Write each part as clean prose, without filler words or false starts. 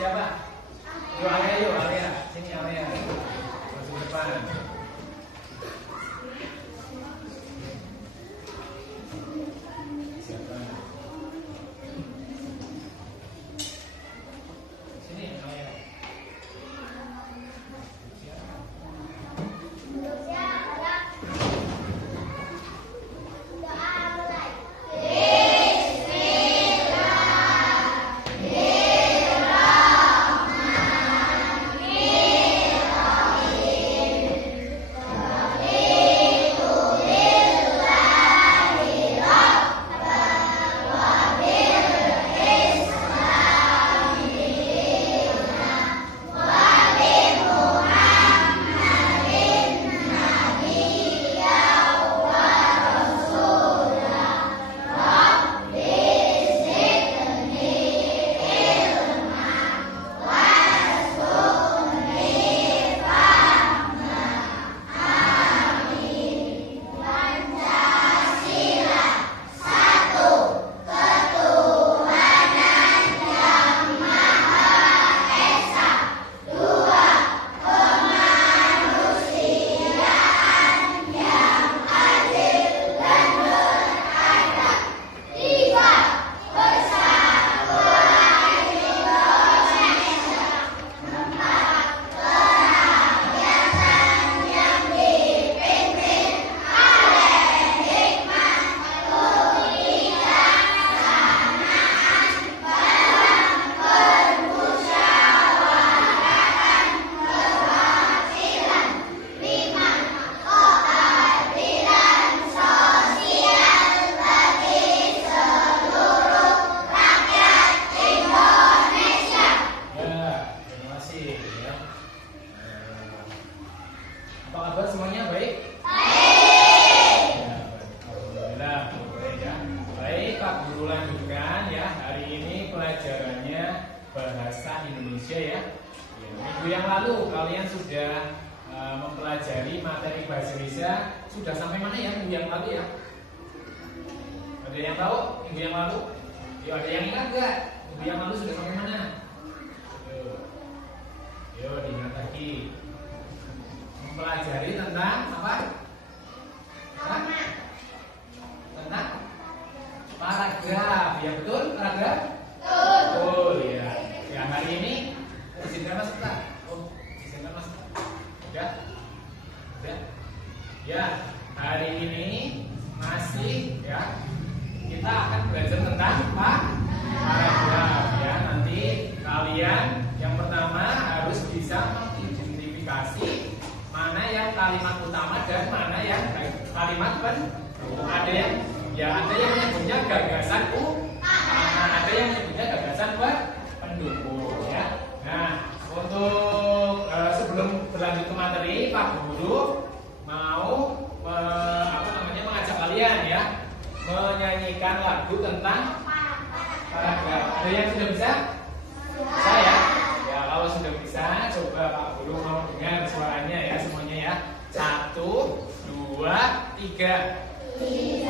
Siapa? Yuk Alia, yuk Alia. Sini Alia. Masuk depan. Siapa? Sini Alia. Apa kabar semuanya, baik? Baik. Ya, alhamdulillah, baik ya. Baik, Pak Guru lanjutkan ya. Hari ini pelajarannya bahasa Indonesia ya. Minggu yang lalu kalian sudah mempelajari materi bahasa Indonesia. Sudah sampai mana ya minggu yang lalu ya? Ada yang tahu minggu yang lalu? Ya, ada yang ingat nggak? Minggu yang lalu sudah sampai mana? Yo, diingat lagi. Mempelajari tentang apa? Tentang paragraf, ya betul? Paragraf? Betul, ya. Ya, hari ini izinkan masuk tak? Oh, izinkan masuk. Udah? Udah? Ya, hari ini masih ya kita akan belajar tentang paragraf ya. Nanti kalian yang pertama harus bisa mengidentifikasi mana yang kalimat utama dan mana yang kalimat pendukung. Ada yang menyebutnya gagasan utama, ada yang menyebutnya gagasan pendukung ya. Nah, untuk sebelum berlanjut ke materi, Pak Guru mau mengajak kalian ya menyanyikan lagu tentang paragraf. Ada yang sudah bisa? Saya? Ya, kalau sudah bisa, coba Pak Guru mau dengar suaranya ya semuanya ya. 1, 2, 3. Oh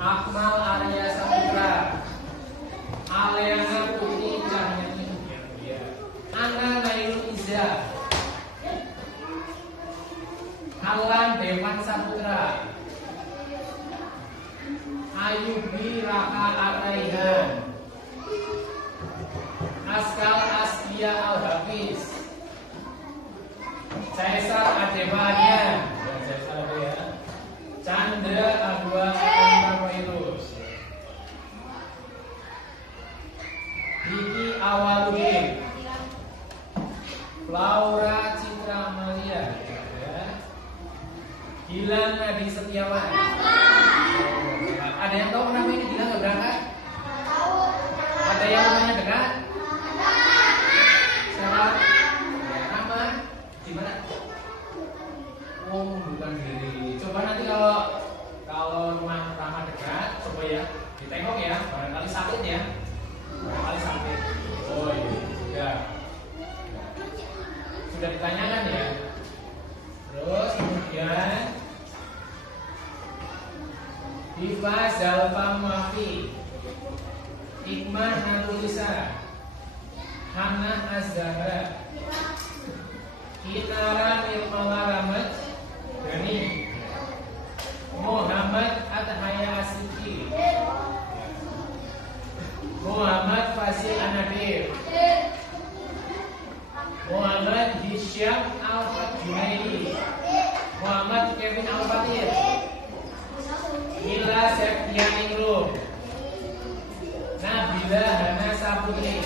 Akmal Arya Saputra, Aleana Putri Cahyani, Ana Nailul Iza, Alan Dewan Saputra, Ayubi Raka Araihan, Askal Askia Al-Hafiz, Caesar Ademania, Chandra Abua Amairus, Diki Awaludin, Laura Citra Amalia, Gilang Nadi Setiawan. Ada yang tahu kenapa ini Gilang nggak berangkat? Ada yang namanya dekat? Siapa? Nama? Gimana? Oh, bukan diri. Coba nanti kalau rumah pertama dekat, coba ya ditengok ya. Barangkali sakit ya. Barangkali sakit. Oh iya. Sudah ditanyakan ya. Terus kemudian Diva Zalfa Mafi, Hikmah Natulisa, Hana Azhara, Kinara Nirmala Rahmat Gani, Muhammad Athaya Asiki, Muhammad Fasil Anadir, Muhammad Hisham Al-Junaidi, Muhammad Kevin Al-Fatir, Mila Septianingrum, Nabila Hana Saputri,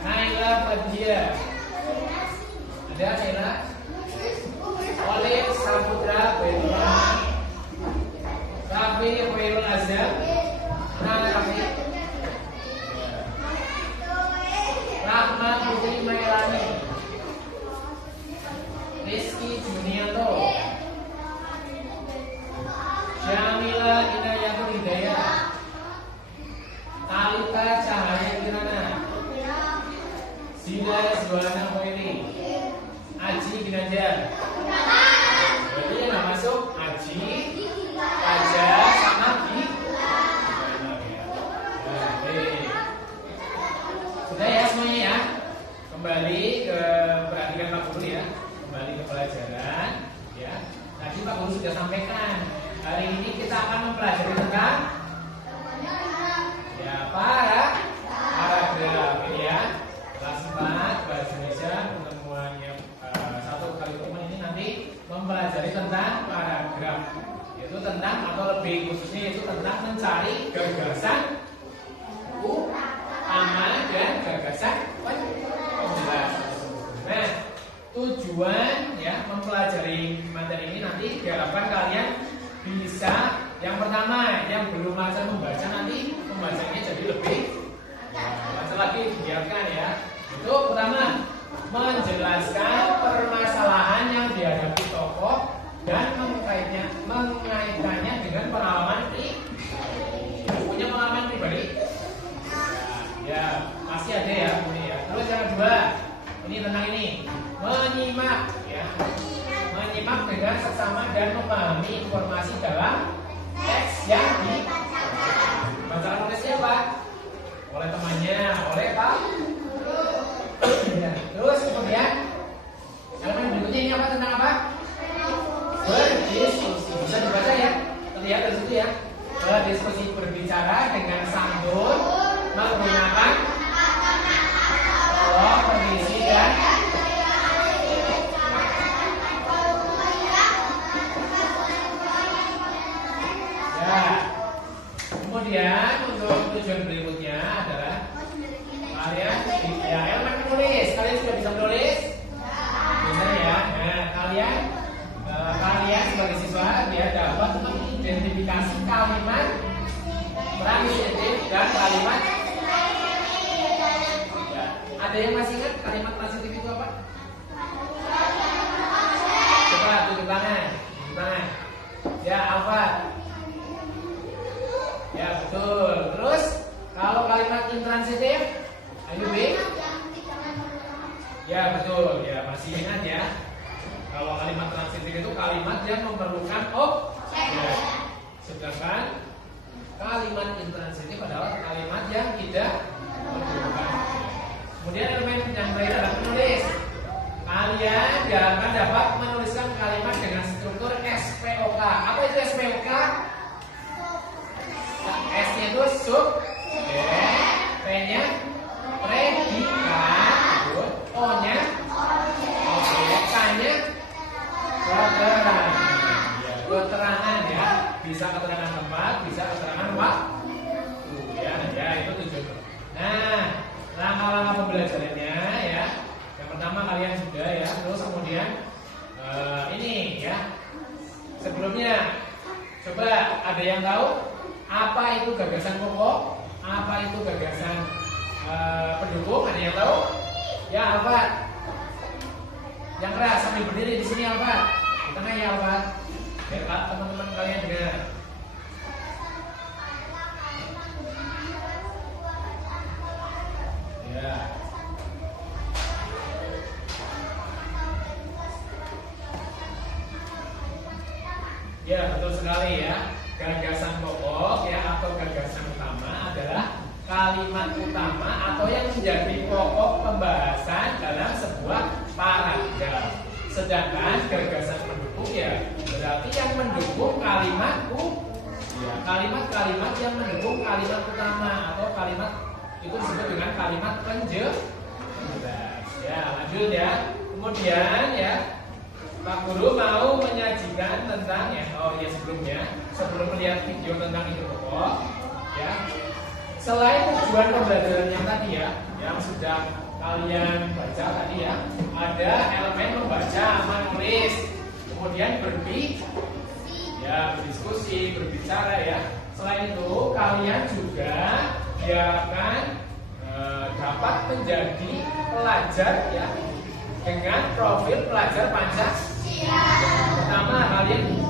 Naila Fadia, ada Naila, Oleh Saputra Bedman, Rafi Khairul Azhar, Rafi, Rahma Putri Mailani, Rizky Junianto, Syamila Inayatul Hidayah, Talita Cahaya Kirana, Zila Zuhana Khairi, Aji Ginanjar. Berarti yang nggak masuk Aji, Aja, sama Gi. Sudah ya semuanya ya. Kembali ke perhatikan Pak Guru ya. Kembali ke pelajaran ya. Tadi Pak Guru sudah sampaikan. Hari ini kita akan mempelajari tentang ya paragraf ya. Kelas 4 bahasa Indonesia pertemuannya 1 kali pertemuan ini nanti mempelajari tentang paragraf. Yaitu tentang atau lebih khususnya itu tentang mencari gagasan utama dan gagasan penjelas. Nah, tujuan ya mempelajari materi ini nanti diharapkan kalian bisa yang pertama yang belum lancar membaca nanti membacanya jadi lebih lancar lagi dibiarkan ya. Itu pertama menjelaskan permasalahan yang dihadapi tokoh dan mengaitkannya dengan pengalaman punya pengalaman pribadi. Ya, masih ada ya ini ya. Terus yang kedua, ini tentang ini menyimak ya. Menyimak dengan seksama dan memahami informasi dalam teks yang dibaca oleh siapa? Oleh temannya, oleh Pak. Ya. Terus kemudian elemen berikutnya ini apa tentang apa? Berdiskusi. Bisa dibaca ya? Terlihat dari situ ya. Berdiskusi berbicara dengan santun menggunakan permisi dan ya. Kemudian untuk tujuan berikutnya adalah kalian ya elemen menulis. Kalian sudah bisa menulis? Bisa ya. Nah, kalian sebagai siswa dia dapat mengidentifikasi kalimat transitif dan kalimat ya. Ada yang masih ingat kalimat transitif itu apa? Coba tunjuk tangan. Ya, Alfa. Ya, betul. Terus kalau kalimat intransitif, ayo B. Ya, betul. Ya, masih ingat ya. Kalau kalimat transitif itu kalimat yang memerlukan objek. Sedangkan kalimat intransitif adalah kalimat yang tidak menunjukkan. Kemudian elemen yang lain adalah menulis. Kalian akan dapat menuliskan kalimat dengan struktur SPOK. Apa itu SPOK? S-nya itu subjek, P-nya predikat, O-nya objek, K-nya keterangan. Keterangan ya, bisa keterangan tempat, bisa keterangan waktu ya itu tujuannya. Nah, langkah-langkah pembelajarannya ya. Yang pertama kalian sudah ya, terus kemudian ini ya. Sebelumnya coba ada yang tahu apa itu gagasan pokok? Apa itu gagasan pendukung? Ada yang tahu? Ya Alfat. Yang keras sambil berdiri di sini Alfat. Di tengah ya Alfat. Biar teman-teman kalian dengar. Ya. Ya betul sekali ya. Gagasan pokok ya atau gagasan utama adalah kalimat utama atau yang menjadi pokok pembahasan dalam sebuah paragraf. Sedangkan gagasan pendukung ya berarti yang mendukung kalimatku ya kalimat-kalimat yang mendukung kalimat utama atau kalimat itu disebut dengan kalimat penjelas. Ya lanjut ya. Kemudian ya Pak Guru mau menyajikan tentang ya, sebelum melihat video tentang ide pokok, ya. Selain tujuan pembelajaran yang tadi ya, yang sudah kalian baca tadi ya, ada elemen membaca, menulis, kemudian berdiskusi, berbicara ya. Selain itu kalian juga akan dapat menjadi pelajar ya dengan profil pelajar Pancasila. Pertama kalian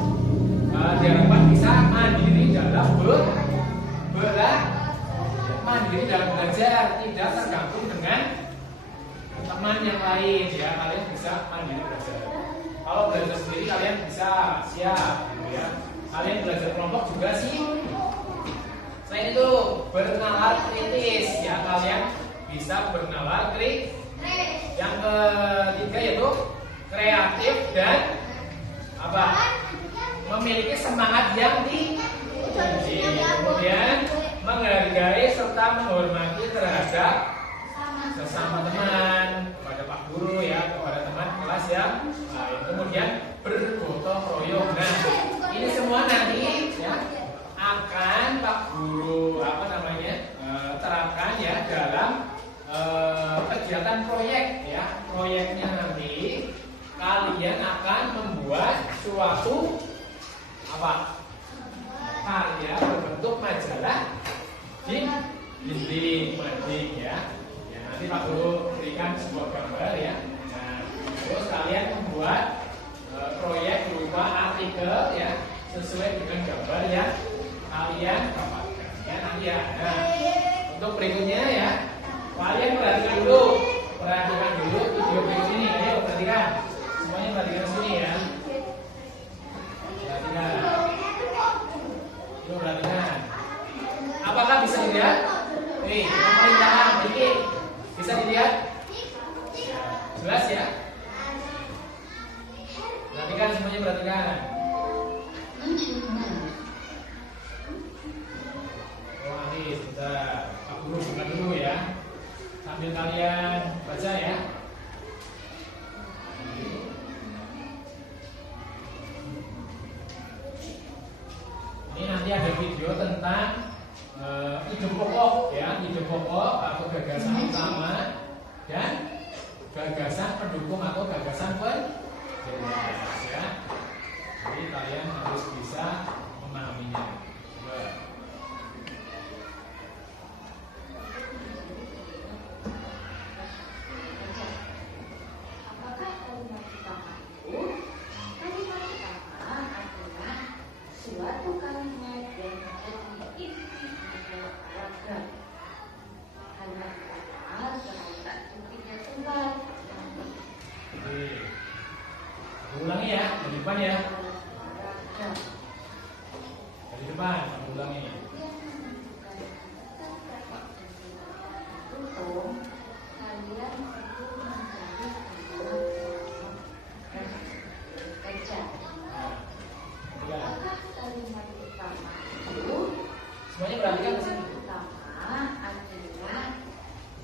diharapkan bisa mandiri dalam mandiri dalam belajar, tidak tergantung dengan teman yang lain ya. Kalian bisa mandiri belajar. Kalau belajar sendiri kalian bisa siap gitu ya. Kalian belajar kelompok juga sih. Selain itu bernalar kritis ya, kalian bisa bernalar kritis. Yang ketiga yaitu kreatif dan memiliki semangat yang tinggi. Kemudian menghargai serta menghormati terhadap sesama teman, kepada Pak Guru ya, kepada teman kelas ya. Kemudian bergotong royong. Nah, ini semua nanti ya akan Pak Guru terapkan ya dalam kegiatan proyek ya. Proyeknya nanti kalian akan membuat suatu karya berbentuk majalah di dinding mading ya. Nanti Pak Guru berikan sebuah gambar ya. Nah, terus kalian membuat proyek berupa artikel ya sesuai dengan gambar yang kalian dapatkan ya nanti ya. Nah, untuk berikutnya ya, kalian perhatikan dulu video berikut ini. Ayo perhatikan, semuanya perhatikan sini ya. Perhatikan. Apakah bisa dilihat? Pemerintahan dikit. Bisa dilihat? Jelas ya? Perhatikan semuanya, perhatikan. Nanti sebentar, Pak Guru buka dulu ya. Sambil kalian baca ya. Ini nanti ada video tentang ide pokok ya, ide pokok atau gagasan utama dan gagasan pendukung atau gagasan penjelas ya. Jadi kalian harus bisa memahaminya. Ulangi ya, dari depan ya. Dari depan, ulangi. Dong, kalian perlu mencari baca. Apakah kalimat utama itu? Semuanya perhatikan ke sini. Utama adalah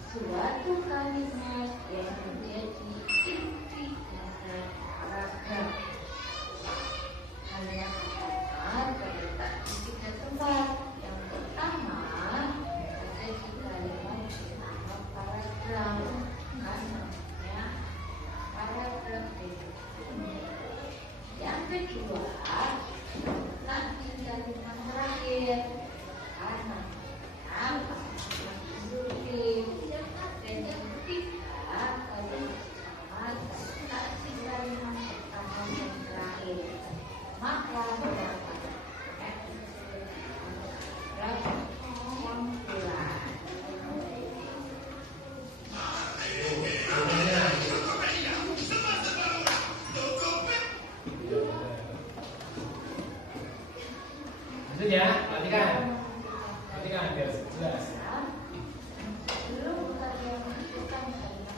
suatu kalimat yang menjadi inti dari paragraf. Kalimat utama terletak di 3 tempat. Yang pertama ada di kalimat utama paragraf, namanya paragraf berikutnya. Yang kedua terletak di kalimat terakhir, karena dan yang ketiga kalimat utama terletak di kalimat pertama dan terakhir. Maka Lanjut ya, perhatikan biar jelas. sebelum kalian menentukan kalimat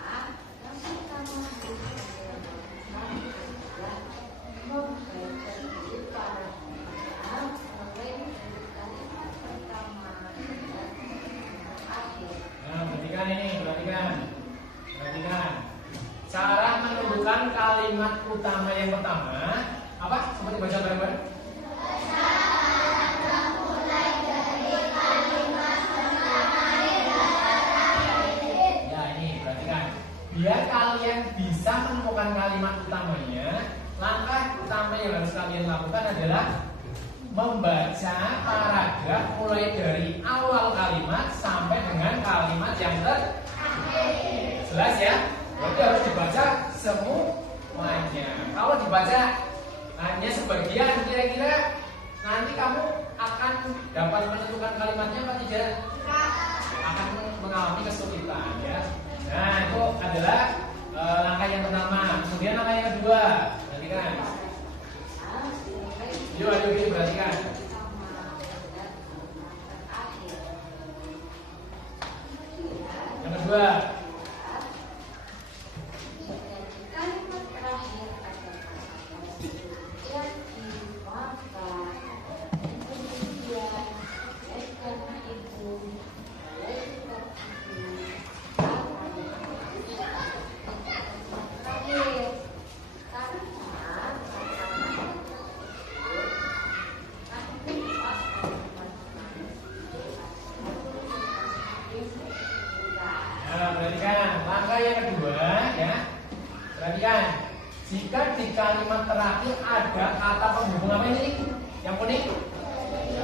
apa, yang pertama membaca dulu paragraf mulai dari kalimat pertama hingga kalimat akhir. Nah, perhatikan. Cara menentukan kalimat utama yang pertama apa? Seperti baca bareng-bareng. Biar kalian bisa menemukan kalimat utamanya, langkah utama yang harus kalian lakukan adalah membaca paragraf mulai dari awal kalimat sampai dengan kalimat yang terakhir. Jelas ya? Berarti harus dibaca semuanya. Kalau dibaca hanya sebagian, kira-kira nanti kamu akan dapat menentukan kalimatnya apa tidak? Akan mengalami kesulitan ya. Nah, itu adalah langkah yang pertama. Kemudian langkah yang kedua, perhatikan. Yuk, kita perhatikan. Yang kedua. Kalimat terakhir adalah jadi maka kemudian karena itu perhatikan langkah yang kedua ya. Perhatikan, jika di kalimat terakhir ada kata penghubung apa ini? Yang kuning?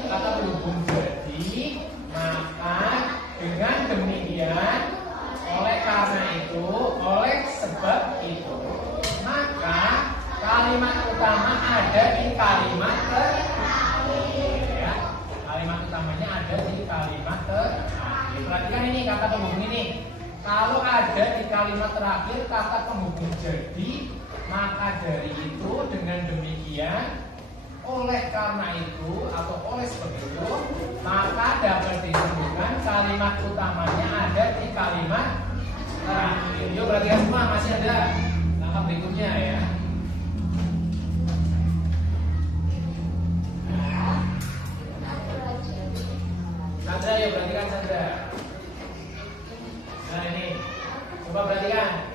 Kata penghubung jadi, maka dengan demikian, oleh karena itu, oleh sebab itu, maka kalimat utama ada di kalimat terakhir ya. Kalimat utamanya ada di kalimat terakhir. Perhatikan ini kata penghubung ini. Kalau ada di kalimat terakhir kata penghubung jadi, maka dari itu dengan demikian, oleh karena itu atau oleh sebab itu, maka dapat disebutkan kalimat utamanya ada di kalimat terakhir. Yuk perhatikan semua, masih ada langkah berikutnya ya. Sandra, yuk perhatikan Sandra. Nah ini, coba perhatikan.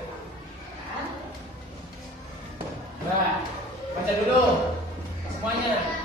Mbak, baca dulu semuanya.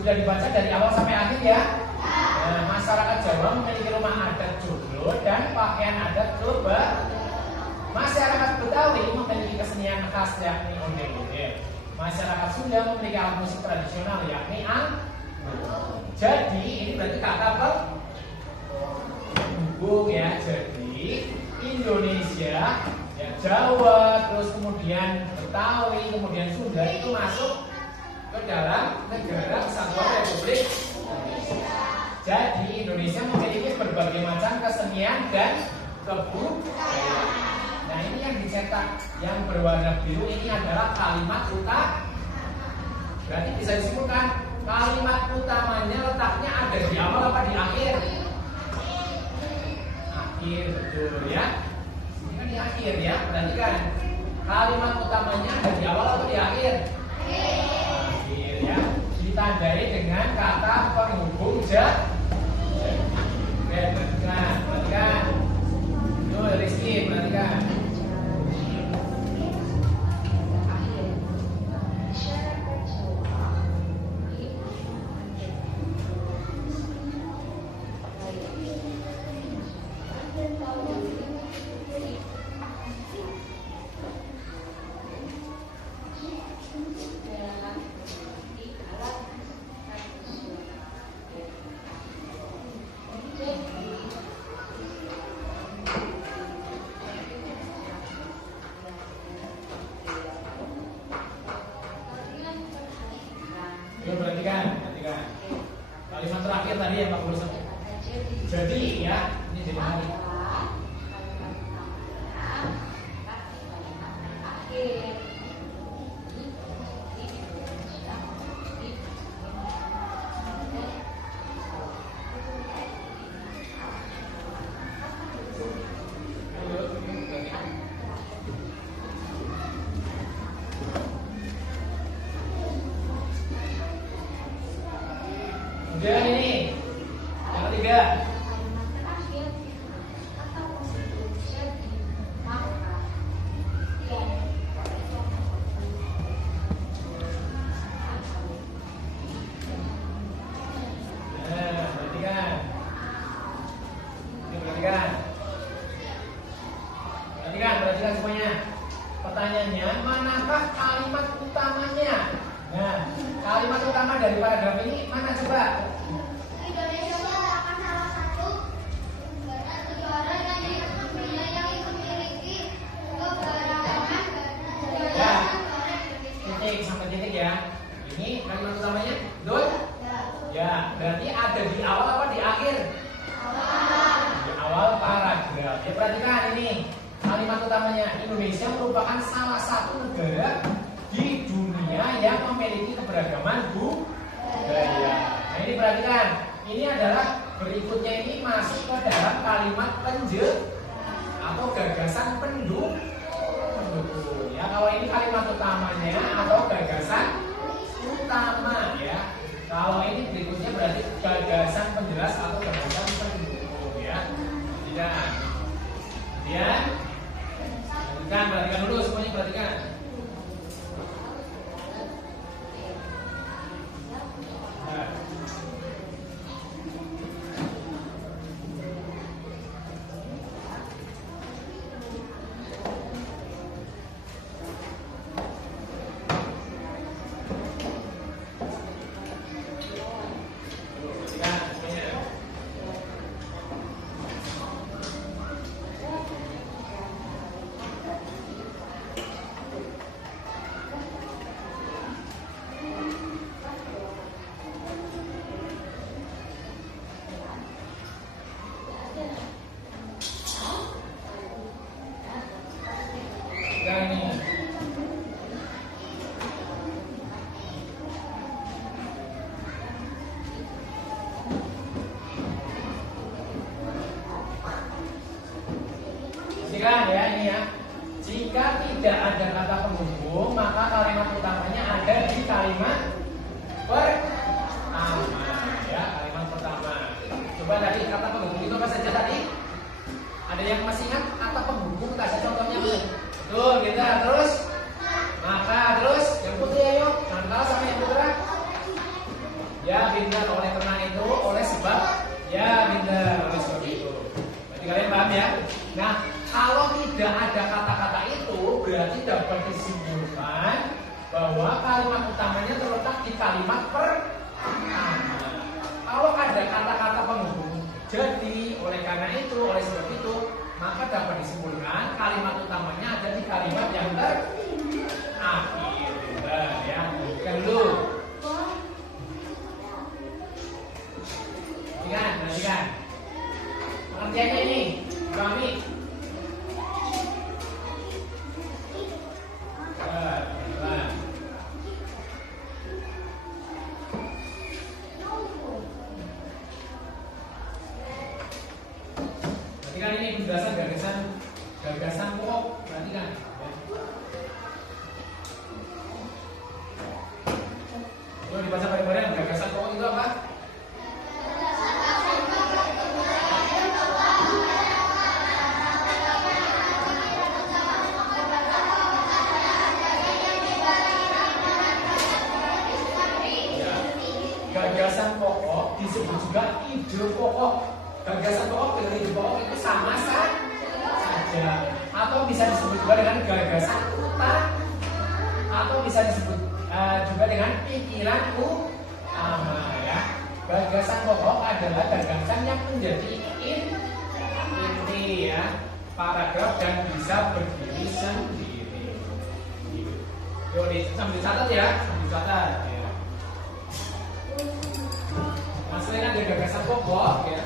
Sudah dibaca dari awal sampai akhir ya. Nah, masyarakat Jawa memiliki rumah adat joglo dan pakaian adat jubah. Masyarakat Betawi memiliki kesenian khas yakni ondel-ondel. Masyarakat Sunda memiliki alat musik tradisional yakni angklung. Jadi ini berarti kata penghubung ya. Jadi Indonesia ya, Jawa, terus kemudian Betawi, kemudian Sunda itu masuk ke dalam negara kesatuan Republik Indonesia. Jadi Indonesia memiliki berbagai macam kesenian dan kebudayaan. Nah ini yang dicetak yang berwarna biru ini adalah kalimat utama. Berarti bisa disimpulkan kalimat utamanya letaknya ada di awal apa di akhir? Akhir, betul ya. Ini kan di akhir ya. Perhatikan kalimat utamanya ada di awal atau di akhir? Akhir ya. Ditandai dengan kata penghubung perhatikan. Tuh Rizky, perhatikan. Perhatikan. Kalimat terakhir tadi yang Pak Guru sebut. Jadi ya, ini jadi hari. Kemudian ini yang ketiga. Perhatikan semuanya. Pertanyaannya, manakah kalimat utamanya? Nah, kalimat utama dari paragraf ini mana coba? Indonesia merupakan salah satu negara yang memiliki keberagaman Ya, titik sampai titik ya. Ini kalimat utamanya, betul? Ya, berarti ada di awal apa di akhir? Di awal paragraf. Ya, perhatikan ini kalimat utamanya. Indonesia merupakan salah satu negara di dunia yang memiliki keberagaman budaya. Nah ini perhatikan, ini adalah berikutnya ini masuk ke dalam kalimat atau gagasan pendukung. Ya kalau ini kalimat utamanya atau gagasan utama ya. Kalau ini berikutnya berarti gagasan penjelas atau gagasan pendukung ya. Perhatikan dulu semuanya perhatikan. Perhatikan ya ini ya. Jika tidak ada kata penghubung, maka kalimat utamanya ada di kalimat pertama ya, kalimat pertama. Coba tadi kata penghubung itu apa saja tadi? Ada yang masih ingat kata penghubung? Kasih contohnya betul kita terus. Maka terus yang putih ayo, jangan kalah sama yang putra. Ya pintar oleh karena itu, oleh sebab ya pintar oleh sebab itu. Berarti kalian paham ya? Nah, kalau tidak ada kata-kata itu, berarti dapat disimpulkan bahwa kalimat utamanya terletak di kalimat pertama. Kalau ada kata-kata penghubung, jadi oleh karena itu, oleh sebab itu, maka dapat disimpulkan kalimat utamanya ada di kalimat yang terakhir. Ya, kan dulu. Perhatikan. Pengertiannya ini, kami. Perhatikan ini penjelasan gagasan pokok. Perhatikan. Coba dibaca bareng-bareng. Gagasan pokok itu apa? Gagasan pokok disebut juga ide pokok. Gagasan pokok dengan ide pokok itu sama saja, atau bisa disebut juga dengan gagasan utama, atau bisa disebut juga dengan pikiran utama. Ya, gagasan pokok adalah gagasan yang menjadi inti ya paragraf dan bisa berdiri sendiri. Yuk, sambil catat ya, sambil catat. Ya. Maksudnya ada gagasan pokok ya.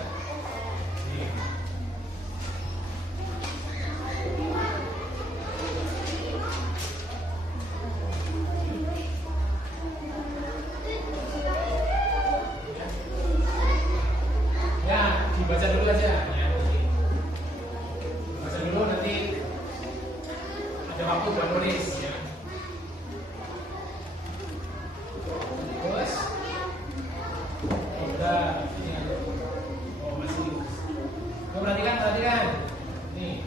Ya, dibaca dulu aja ya. Baca dulu nanti ada waktu buat nulis ya. Terus udah ini masih. Perhatikan. Nih.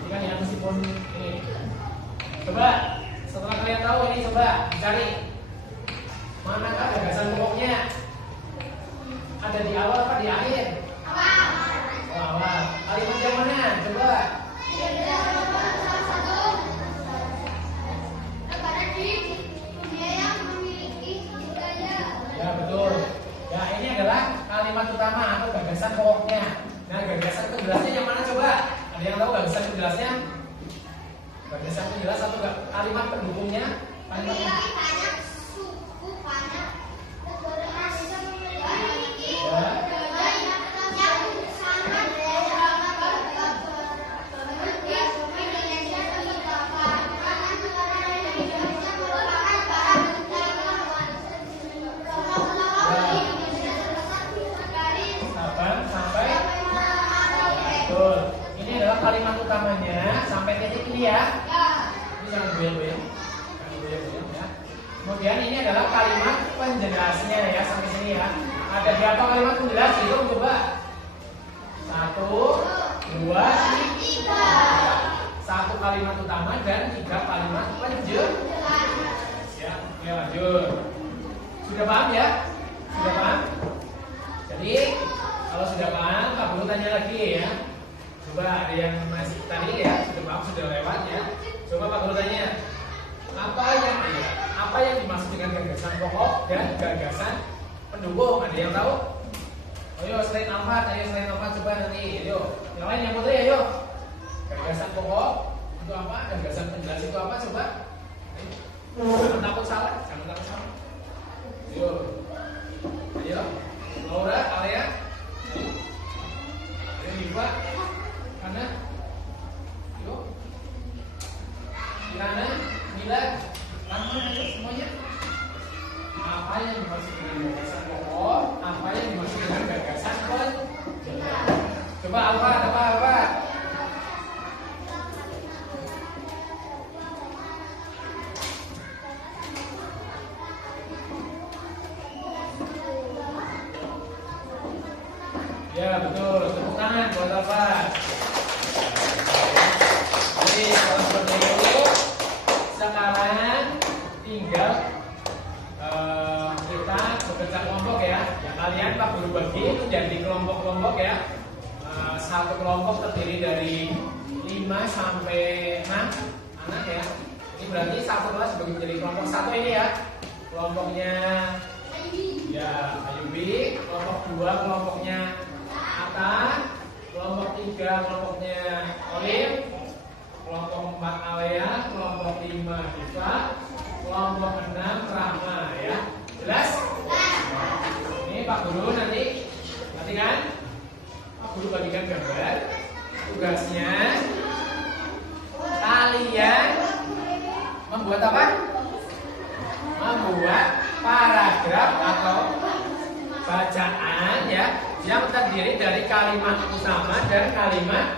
Perhatikan ya, meskipun ini. Coba setelah kalian tahu ini, coba cari manakah gagasan pokoknya. Ada di awal apa di akhir? Awal. Kalimat yang mana? Coba. Ya betul. Ya ini adalah kalimat utama atau gagasan pokoknya. Nah gagasan penjelasnya yang mana coba? Ada yang tahu gagasan penjelasnya? Gagasan penjelas atau kalimat pendukungnya? Kalimat kalimat utamanya sampai titik ini ya. Ini jangan goyang-goyang. Ya. Kemudian ini adalah kalimat penjelasnya ya sampai sini ya. Ada berapa kalimat penjelas? Itu coba. 1, 2, 3. 1 kalimat utama dan 3 kalimat penjelas. Ya, oke lanjut. Sudah paham ya? Sudah paham? Jadi kalau sudah paham, Kak Bro tanya lagi ya. Coba ada yang masih tadi ya, sudah paham, sudah lewat ya. Coba Pak Guru tanya, apa yang dimaksud dengan gagasan pokok dan gagasan pendukung? Ada yang tahu? Ayo selain apa? Coba nanti. Ayo, yang lain yang putri ayo. Gagasan pokok itu apa? Gagasan penjelas itu apa? Coba. Jangan takut salah. Ayo. Laura, Alia. Ayo Diva. Mana? Yuk. Kirana, Mila, langsung aja semuanya. Apa yang dimaksud dengan gagasan pokok? Apa yang dimaksud dengan gagasan penjelas? Coba apa? Ya betul, tepuk tangan buat apa? Jadi kalau seperti itu, sekarang tinggal kita bekerja kelompok ya. Ya, kalian Pak Guru bagi menjadi kelompok-kelompok ya. Satu kelompok terdiri dari 5 sampai 6 anak ya. Ini berarti satu kelas bagi menjadi kelompok satu ini ya. Kelompoknya ya Ayubi, kelompok 2 kelompoknya Ata, kelompok 3 kelompoknya Olim, kelompok 4 Alea, kelompok 5 Diva, kelompok 6 Rahma ya. Jelas? Ini Pak Guru nanti kan Pak Guru bagikan gambar. Tugasnya kalian membuat apa? Membuat paragraf atau bacaan ya yang terdiri dari kalimat utama dan kalimat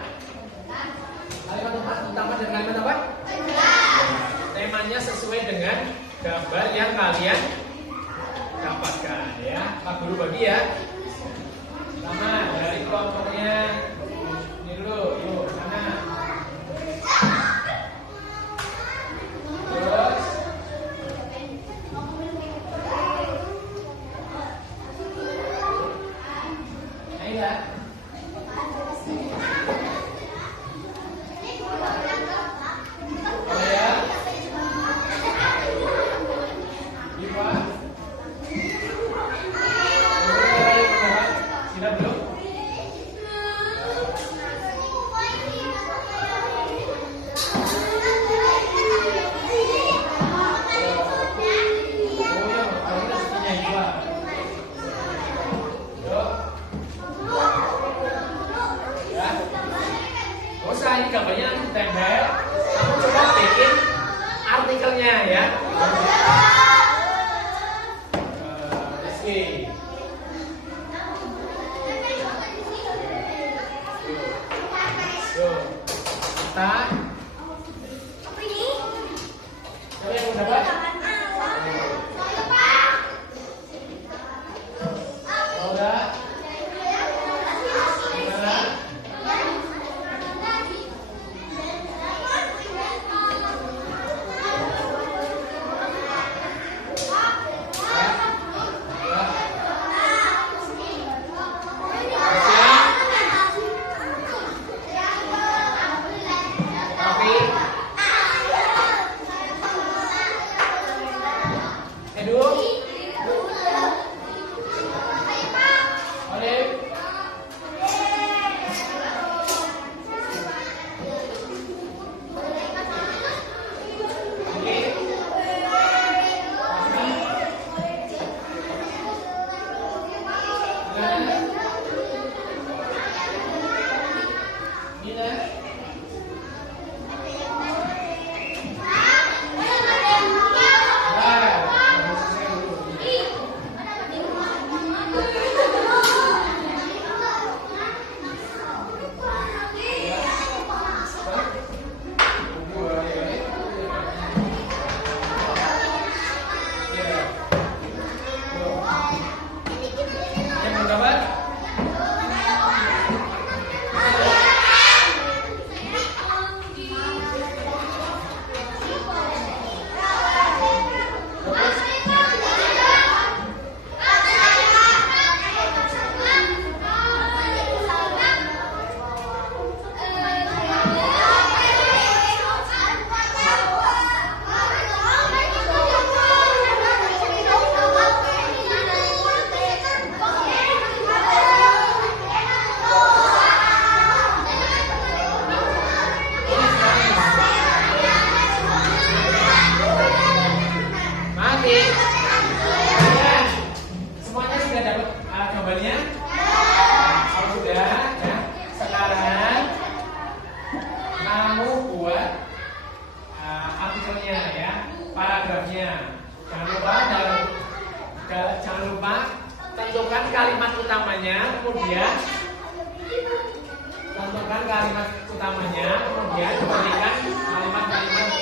utama dan kalimat apa? Temanya sesuai dengan gambar yang kalian dapatkan ya. Pak Guru bagi ya. Sama dari kelompoknya ini dulu, yuk sana. Terus ya. Ini gambarnya nanti ditempel. Kamu coba bikin artikelnya ya. Rizky. Tuh. Kita. Siapa yang udah dapat? Udah. tentukan kalimat utamanya, kemudian berikan kalimat-kalimat